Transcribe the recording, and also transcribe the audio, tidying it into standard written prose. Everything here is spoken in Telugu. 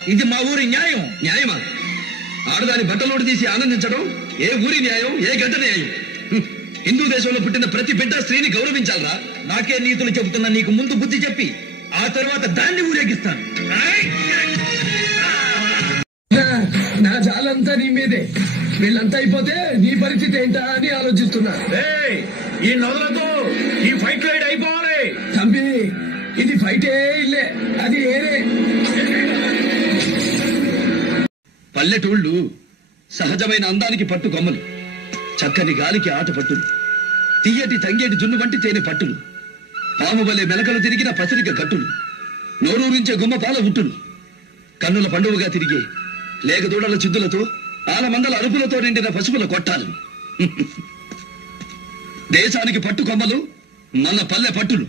ఇది మా ఊరి న్యాయం. న్యాయమా? ఆడదాని బట్టలోడు తీసి ఆనందించడం ఏ ఊరి న్యాయం, ఏ గడ్డ న్యాయం? హిందూ దేశంలో పుట్టిన ప్రతి బిడ్డ స్త్రీని గౌరవించాలరా? నాకే నీతులు చెబుతున్నా నీకు ముందు బుద్ధి చెప్పి ఆ తర్వాత దాన్ని ఊరేగిస్తాను. నా జాలంతా నీ మీదే. వీళ్ళంతా అయిపోతే నీ పరిస్థితి ఏంటా అని ఆలోచిస్తున్నా. ఈ నదులతో ఈ ఫైట్ రైడ్ అయిపోవాలి. తంబి, ఇది ఫైటే ఇల్లే, అది ఏరే. పల్లెటూళ్ళు సహజమైన అందానికి పట్టు కొమ్మలు, చక్కని గాలికి ఆట పట్టులు, తీయటి తంగేటి జున్ను వంటి తేనె పట్టులు, పాము వలె మెలకలు తిరిగిన పసిరిక కట్టులు, నోరూరించే గుమ్మ పాల ఉట్టులు, కన్నుల పండుగగా తిరిగే లేగదూడల చిద్దులతో, ఆలమందల అరుపులతో నిండిన పశువుల కొట్టాలు. దేశానికి పట్టు కొమ్మలు మన పల్లె పట్టులు.